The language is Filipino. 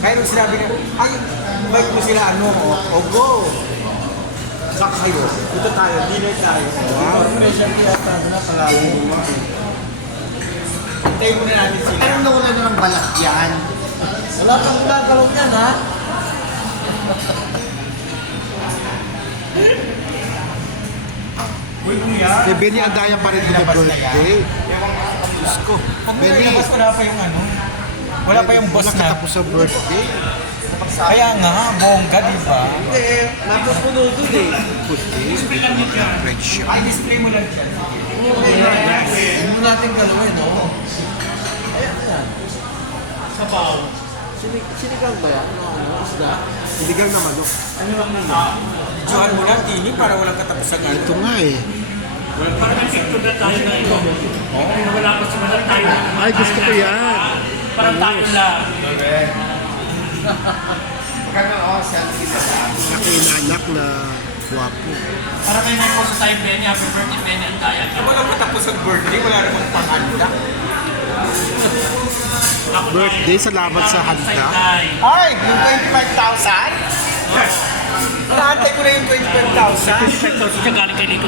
Kaya nung sinabi niya, ay, invite mo sila, ano, o go. Saka kayo, dito tayo, dinner tayo. Wow. Pressure kaya sabi na palagi mo. Tayo muna natin sila. Anong nakulan nyo ng balak yan? Wala kang gagalaw yan, ha? Uy, kuya. Kay Benny Andaya pa rin yung birthday. Diyos ko. Pag Benny, nilabas, wala pa yung ano. Wala pa yung boss wala na. katapos sa birthday. Kaya nga, bongga, di ba? Hindi, napupuno dun eh. Birthday. Red shirt. Ay, display mo lang dyan. Hindi mo natin galawin, no? Ayan yan. Sabaw. Sinigang ba yan? Ano, isda? Iligang na manok. Johan mo lang, Tini, para walang katapusan. Ito nga eh. Parang nag-picture na tayo na ito. Wala pa sa tayo. Ay, gusto ko yan. Parang tayo lang. Nakinanak na guwapo. Parang may may post sa tayo, Benny. Happy birthday, Benny and Taya. Walang katapos ang birthday, wala namang panganda. Birthday, salamat sa handa. Ay, yung 25,000? Naantay ko na yung 25,000. 25,000 siya galing kay Nico.